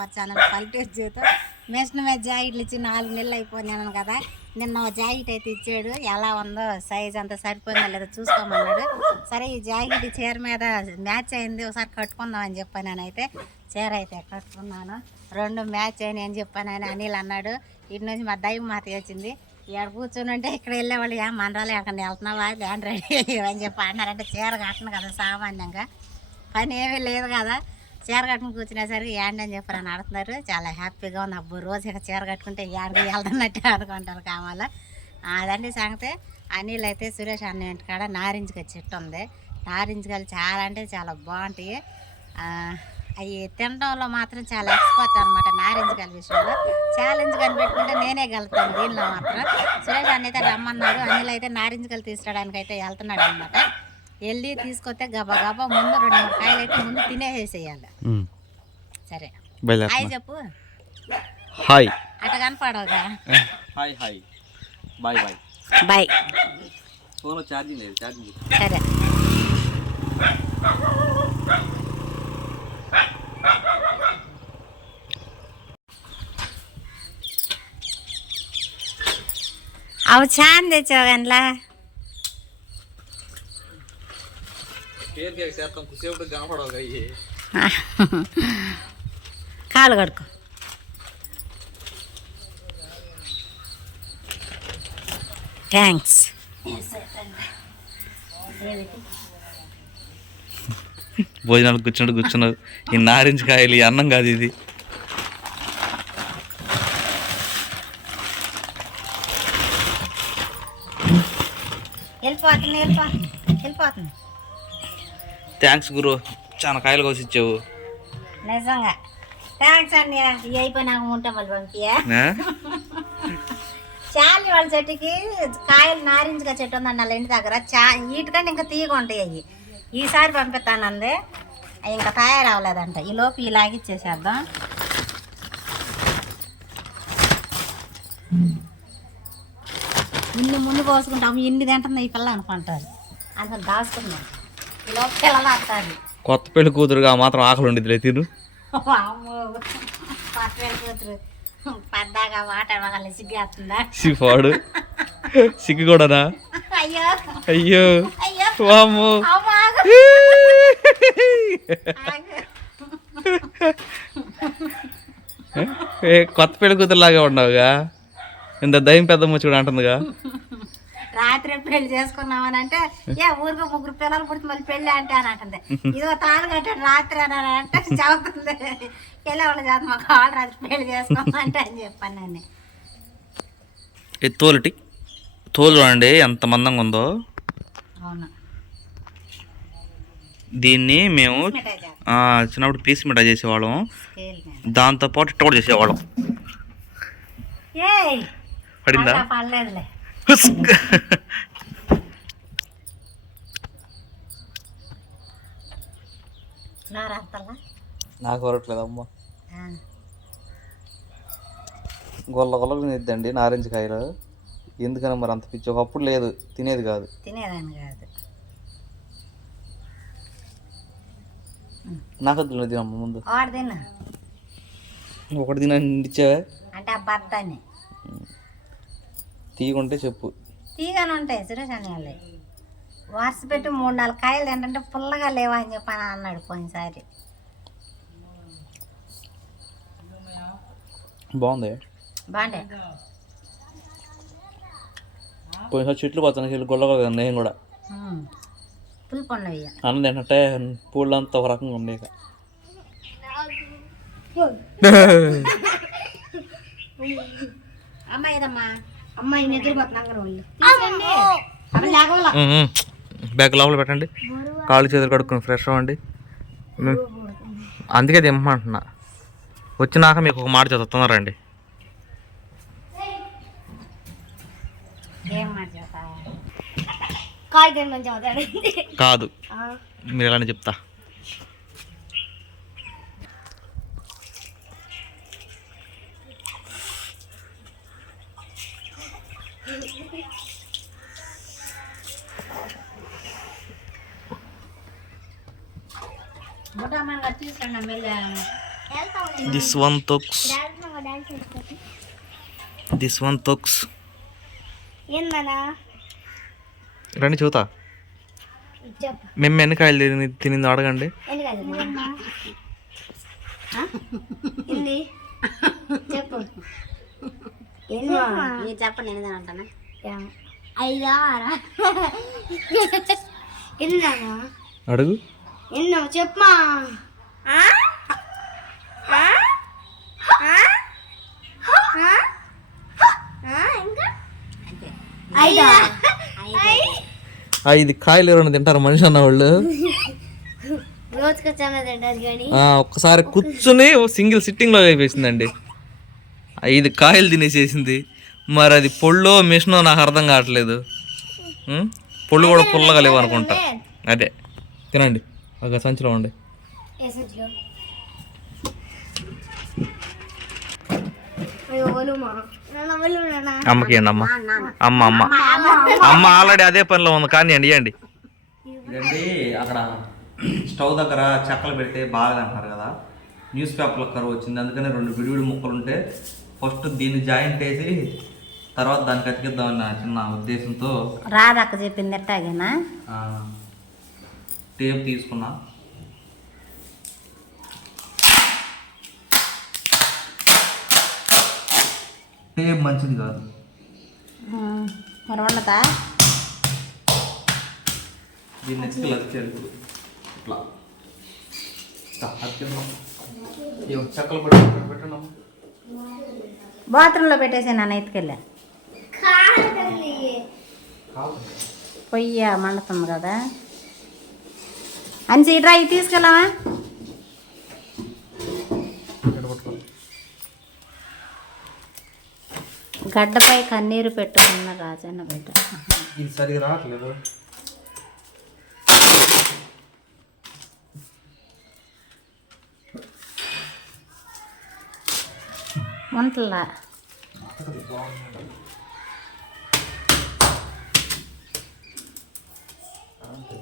Flower channel పల్లెటూరు జీవితం. Machine మీద జాకెట్లు ఇచ్చి 4 నెలలు అయిపోయినాను కదా. నిన్న జాకెట్ అయితే ఇచ్చాడు, ఎలా ఉందో సైజ్ అంతా సరిపోయిందా లేదా చూసుకోమన్నాడు. సరే ఈ జాకెట్ చీర మీద మ్యాచ్ అయింది, ఒకసారి కట్టుకుందాం అని చెప్పాను. నేనైతే చీర అయితే కట్టుకున్నాను, 2 మ్యాచ్ అయినాయి అని చెప్పాను. అనిల్ అన్నాడు ఇటు నుంచి మా దైవం మాత వచ్చింది, ఇక్కడ కూర్చొని ఉంటే ఇక్కడ వెళ్ళేవాళ్ళు మనరాలు ఎక్కడ వెళ్తున్నావా ల్యాండ్ రెడీ అని చెప్పి అన్నారంటే చీర కట్టను కదా, సామాన్యంగా పని ఏమీ లేదు కదా, చీర కట్టుకుని కూర్చునేసరికి యాండ్ అని చెప్పి అని ఆడుతున్నారు. చాలా హ్యాపీగా ఉంది. అబ్బో రోజు ఇక చీర కట్టుకుంటే యాండ్కి వెళ్తున్నట్టు అనుకుంటారు కావాల. అదండి సంగతి. అనిల్ అయితే సురేష్ అన్న ఇంటికాడ నారింజకాయ చెట్టు ఉంది. నారింజకాయలు చాలా అంటే చాలా బాగుంటాయి. అవి తినడంలో మాత్రం చాలా ఎక్స్పర్ట్ అనమాట. నారింజకాయల విషయంలో ఛాలెంజ్ కనిపెట్టుకుంటే నేనే గెలుతాను దీనిలో మాత్రం. సురేష్ అన్న అయితే రమ్మన్నాడు, అనిల్ అయితే నారింజకాయలు తీసుకురావడానికి అయితే వెళ్తున్నాడు అనమాట. వెళ్ళి తీసుకొస్తే గబా గబా ముందు 2-3 కాయలు అయితే ముందు తినేసేయాలి. సరే హాయ్ చెప్పు. హాయ్ అట్లా కనపడవుగా. Hi hi bye bye bye. ఫోన్లో ఛార్జింగ్ లేదు, ఛార్జింగ్. సరే అవి చాన్ తెచ్చావు గండ్లా. కాలు కడుకో. థ్యాంక్స్. భోజనాలు కూర్చున్నావు. ఈ నారింజ కాయలు ఈ అన్నం కాదు ఇది. వెళ్ళిపోతుంది. థ్యాంక్స్ గురు, చాలా కాయలు కోసి ఇచ్చావు. నిజంగా థ్యాంక్స్ అండి. ఇవి అయిపోయినాక ఉంటాం మళ్ళీ పంపియా. చాలి వాళ్ళ చెట్టుకి కాయలు నారింజగా చెట్టు ఉందండి వాళ్ళ ఇంటి దగ్గర. వీటికంటే ఇంకా తీగ ఉంటాయి అవి. ఈసారి పంపిస్తానంది, అవి ఇంకా తయారవ్వలేదంట. ఈ లోపు ఇలాగిచ్చేసేద్దాం. ఇన్ని ముందు పోసుకుంటాము, ఇన్ని తింటుంది ఈ పిల్ల అనుకుంటారు. అందుకని దాచుకున్నాం. ఈ లోపు పిల్లలు వస్తారు. కొత్త పెళ్లి కూతురుగా మాత్రం ఆకలి ఉండేది తిను. కొత్త పెళ్లి కూతురు పద్దాగా మాట్లాడగల సిగ్గేస్తుందా? సిగ్గుపాడు సిగ్గు కూడానా? అయ్యో అయ్యో వామ్మో. కొత్త పెళ్లి కూతురులాగా ఉన్నావుగా, ఇంత దయ్యం పెద్దమ్మ చూడ అంటుందిగా. రాత్రి పెళ్లి చేసుకున్నామని అంటే ఊరికో 3 పిల్లలు పుడితే మళ్ళీ పెళ్ళి అంటే అని అంటుంది. ఇదిగో తాను కట్టాడు రాత్రి అని అంటే చదువుతుంది. వెళ్ళేవాళ్ళు చేత మాకు కావాలి రాత్రి పెళ్లి చేసుకోమంటే అని చెప్పాను నేను. తోలు చూడండి ఎంత మందంగా ఉందో. అవును, దీన్ని మేము చిన్నప్పుడు పీస్ మిఠాయి చేసేవాళ్ళం, దాంతోపాటు ఇట్ట కూడా చేసేవాళ్ళం. పడిందా? పడలేదులే. నాకు వరట్లేదు అమ్మ. గొల్ల గొల్లగా తినేద్దండి నారింజ కాయలు. ఎందుకని మరి అంత పిచ్చి? ఒకప్పుడు లేదు, తినేది కాదు. తినేదాన్ని కాదు. నాకు తినమ్మ ముందు. ఒకటి తిన ఇచ్చావే అంటే ఆ బత్తాన్ని తీయకుంటే చెప్పు. తీగానే ఉంటాయి సురేష్ అన్నయ్య. వరుస పెట్టి 3-4 కాయలు ఏంటంటే పుల్లగా లేవా అని చెప్పని అన్నాడు పోయినసారి. బాగుంది, బాగుండే. పోయినసారి చెట్లు పోతాను, చెట్లు గొల్లగా కదా. నేను కూడా పులుపు ఉన్నవి అన్నది ఏంటంటే పూలంతా ఒక రకంగా ఉండే. అమ్మాయిదమ్మా, అమ్మాయి నిద్రపోతున్నారు. బ్యాగ్ లోపల పెట్టండి, కాళ్ళు చేతులు కడుక్కుని ఫ్రెష్ అవ్వండి. అందుకే దింపమంటున్నా. వచ్చినాక మీకు ఒక మాట చదువుతున్నారండి. కాదు, మీరు ఎలానే చెప్తా. తీసుకున్నా దిస్ వన్ తొక్స్, దిస్ వన్ తొక్స్. రండి చూతా. మేము ఎన్ని కాయలు తినింది అడగండి. చెప్పు చెప్పండి ఎన్ని అంటానా? 5 6 అడుగు. ఎన్నో చెప్పమా. ఇంకా 5 కాయలు ఎవరైనా తింటారు మనిషి అన్న వాళ్ళు? రోజుకి చాలా తింటారు కానీ ఒక్కసారి కూర్చుని సింగిల్ సిట్టింగ్లో అయిపోయిందండి. 5 కాయలు తినేసేసింది. మరి అది పొళ్ళో మిషనో నాకు అర్థం కావట్లేదు. పొళ్ళు కూడా పుల్లగా లేవు అనుకుంటా. అదే తినండి, ఒక సంచిలో ఉండి. అమ్మకి ఇవ్వండి. అమ్మ అమ్మ అమ్మ అమ్మ ఆల్రెడీ అదే పనిలో ఉంది, కానీ ఇవ్వండి. ఇదండి అక్కడ స్టవ్ దగ్గర చెక్కలు పెడితే బాగా అంటారు కదా, న్యూస్ పేపర్లో కరువు వచ్చింది. అందుకని 2 విడివిడి ముక్కలు ఉంటే ఫస్ట్ దీన్ని జాయింట్ వేసి తర్వాత దానికి అతికిద్దామన్న చిన్న ఉద్దేశంతో రాదక్క చెప్పింది ఎట్టాగేనా టేప్ తీసుకున్నా. టేప్ మంచిది కాదు, మరి ఉండదా? దీన్ని ఎత్తుకెళ్ళి అతికేయాలి. ఇట్లా అతికిద్దాం. చెక్కలు పెట్టండి. బాత్రూంలో పెట్టేసి నన్ను ఎత్తుకెళ్ళా. పొయ్యి మండుతుంది కదా అని ఇట్రా ఇవి తీసుకెళ్ళావా? గడ్డపై కన్నీరు పెట్టుకున్న రాజన్న బిడ్డ. ఇది సరిగా రావట్లేదు. వంటలా అంతే.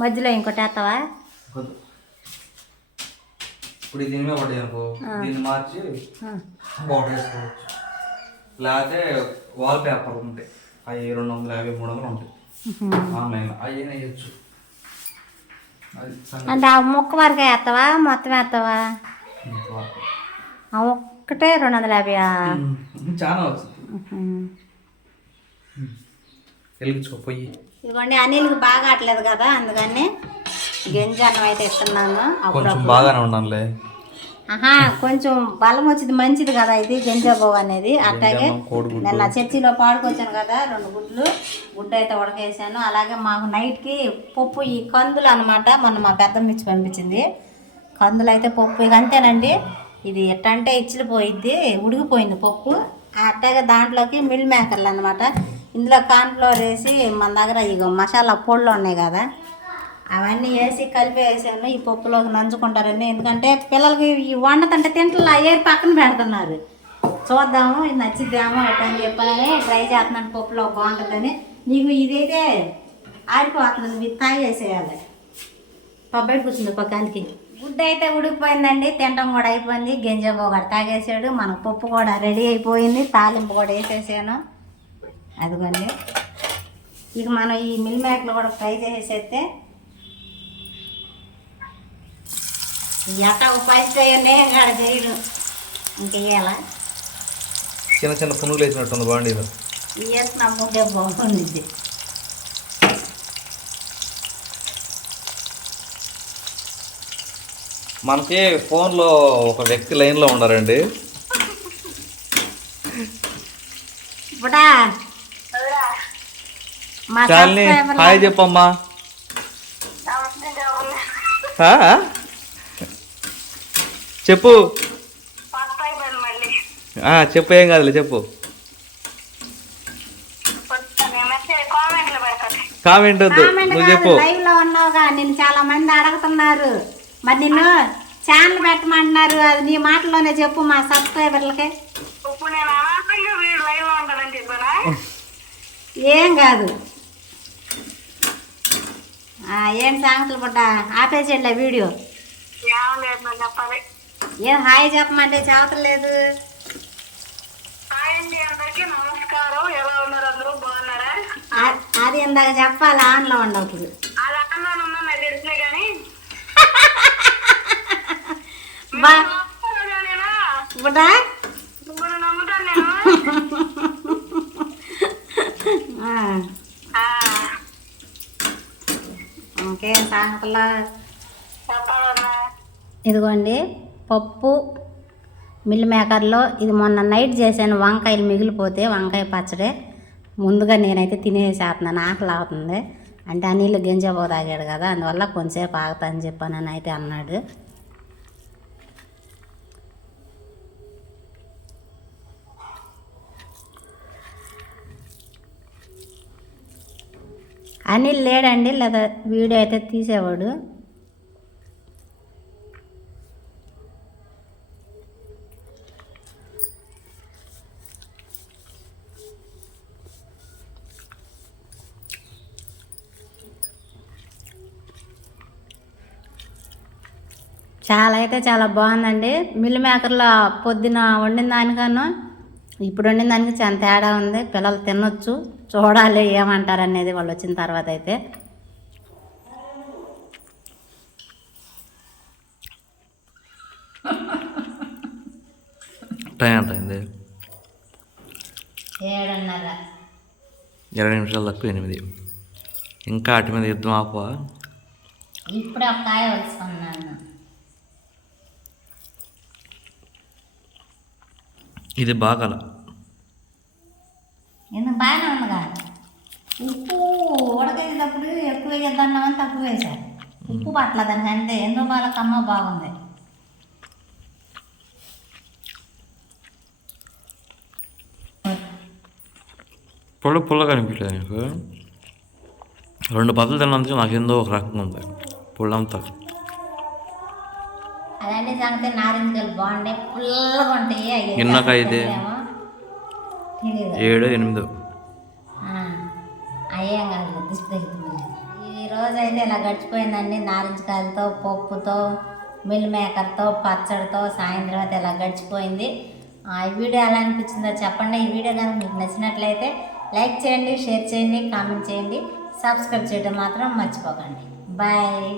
మధ్యలో ఇంకోటి వేస్తావా? ఇప్పుడు దీని మీద పడ్డాయి అనుకో, దీన్ని మార్చి బార్డర్ వేసుకోవచ్చు. లేకపోతే వాల్ పేపర్ ఉంటాయి, అవి 250 300 ఉంటాయి ఆన్లైన్లో, అవి వేయచ్చు. అంటే ఆ ముక్క వరకు వేస్తావా మొత్తం వేస్తావా? ఆ ఒక్కటే 250. చాలా వచ్చింది. వెలిగించుకో పొయ్యి. ఇదిగోండి అనిల్కి బాగా అట్లేదు కదా, అందుకని గింజ అన్నం అయితే ఇస్తున్నాను. కొంచెం బాగానే ఉండాలి. కొంచెం బలం వచ్చింది, మంచిది కదా ఇది గంజాబావు అనేది. అట్లాగే నిన్న చర్చిలో పాడుకొచ్చాను కదా, 2 గుడ్డు అయితే ఉడకేసాను. అలాగే మాకు నైట్కి పప్పు ఈ కందులు అనమాట, మొన్న మా పెద్దమ్మ ఇచ్చి పంపించింది కందులు. అయితే పప్పు ఇక అంతేనండి, ఇది ఎట్టంటే ఇచ్చిపోయిద్ది, ఉడికిపోయింది పప్పు. అట్లాగే దాంట్లోకి మిల్ మేకర్లు అనమాట. ఇందులో కార్న్ఫ్లోర్ వేసి మన దగ్గర ఇక మసాలా పొళ్ళు ఉన్నాయి కదా, అవన్నీ వేసి కలిపి వేసాను. ఈ పప్పులోకి నంచుకుంటారండి, ఎందుకంటే పిల్లలకి ఈ వండతంటే తింటలా ఏరి పక్కన పెడుతున్నారు. చూద్దాము ఇది నచ్చిద్దాము ఎట్టని చెప్పాలని ట్రై చేస్తున్నాను. పప్పులో బాగుంటుందని. నీకు ఇదైతే ఆరిపోతుంది, ఇది తాగేసేయాలి. బయట కూర్చుంది పక్కనికి. గుడ్డ అయితే ఉడికిపోయిందండి, తినడం కూడా అయిపోయింది. గింజబో కూడా తాగేసాడు, మన పప్పు కూడా రెడీ అయిపోయింది. తాలింపు కూడా వేసేసాను. అదిగోండి, ఇక మనం ఈ మిల్ మేకలు కూడా ఫ్రై చేసేస్తే ఎట్ట పైపు చేయండి కాడ చేయడం ఇంకెయ్యాలా. చిన్న చిన్న పునుగులు వేసినట్టుంది బాగుంది. ఇది వేసిన ముద్దే బాగుంది. మనకి ఫోన్లో ఒక వ్యక్తి లైన్లో ఉన్నారండి. ఇప్పుడా మా చాలని హాయ్ చెప్పమ్మా. చెప్పు చెప్పు, ఏం కాదులే చెప్పు. కామెంట్ వద్దు, నువ్వు చెప్పు. లైవ్ లో ఉన్నావుగా, నిన్ను చాలా మంది అడుగుతున్నారు. మరి నిన్ను ఛానల్ పెట్టమంటున్నారు, అది నీ మాటలోనే చెప్పు మా సబ్స్క్రైబర్లకి. ఏం కాదు. ఏం సంగతులు పుట్ట ఆపేసేళ్ళ వీడియో. ఏం హాయ్ చెప్పమంటే చెప్పలేదు. అది ఇందాక చెప్పాలి, ఆన్లో ఉండవు. బుడ్డా ఇంకేం సంగతులు. ఇదిగోండి పప్పు మిల్ మేకర్లో. ఇది మొన్న నైట్ చేశాను, వంకాయలు మిగిలిపోతే వంకాయ పచ్చడి. ముందుగా నేనైతే తినేసేస్తున్నాను, ఆకలి అవుతుంది. అంటే ఆ నీళ్ళు గింజబో తాగాడు కదా, అందువల్ల కొంచెంసేపు ఆగుతా అని చెప్పానని అయితే అన్నాడు. అనిల్ లేడండి, లేదా వీడియో అయితే తీసేవాడు. చాలా అయితే చాలా బాగుందండి. మిల్ మేకర్లో పొద్దున వండిన దానికన్నా ఇప్పుడు వండిన దానికి చాలా తేడా ఉంది. పిల్లలు తినొచ్చు, చూడాలి ఏమంటారు అనేది వాళ్ళు వచ్చిన తర్వాత అయితే. టైం ఎంత అయింది? 7:30. 20 నిమిషాలు తక్కువ 8. ఇంకా అటు మీద యుద్ధం ఆపవా? ఇప్పుడే ఒక కాయ వచ్చుకున్నాను. ఇది బాగా ఎందుకు బాగానే ఉందిగా. ఉప్పు ఉడకేటప్పుడు ఎక్కువ వేద్దామని తక్కువ వేసారు. ఉప్పు పట్ల దానికి అంతే. ఎందుకు బాగా కమ్మ బాగుంది. పుల్లగా అనిపించలేదు నీకు? 2 బద్దలు తిన్నందుకు నాకు ఏందో ఒక రకంగా ఉంది పుల్లంతా. అదండి సంగతి. నారింజలు బాగుంటాయి, పుల్లగా ఉంటాయి. ఇన్నాక అయితే 7, 8. అయ్యేం కాదు, దిష్టి తగ్గుతుంది. ఈరోజు అయితే ఇలా గడిచిపోయిందండి. నారింజకాయలతో, పప్పుతో, మిల్ మేకర్తో, పచ్చడితో సాయంత్రం అయితే ఇలా గడిచిపోయింది. ఈ వీడియో ఎలా అనిపించిందో చెప్పండి. ఈ వీడియో కనుక మీకు నచ్చినట్లయితే లైక్ చేయండి, షేర్ చేయండి, కామెంట్ చేయండి, సబ్స్క్రైబ్ చేయడం మాత్రం మర్చిపోకండి. బాయ్.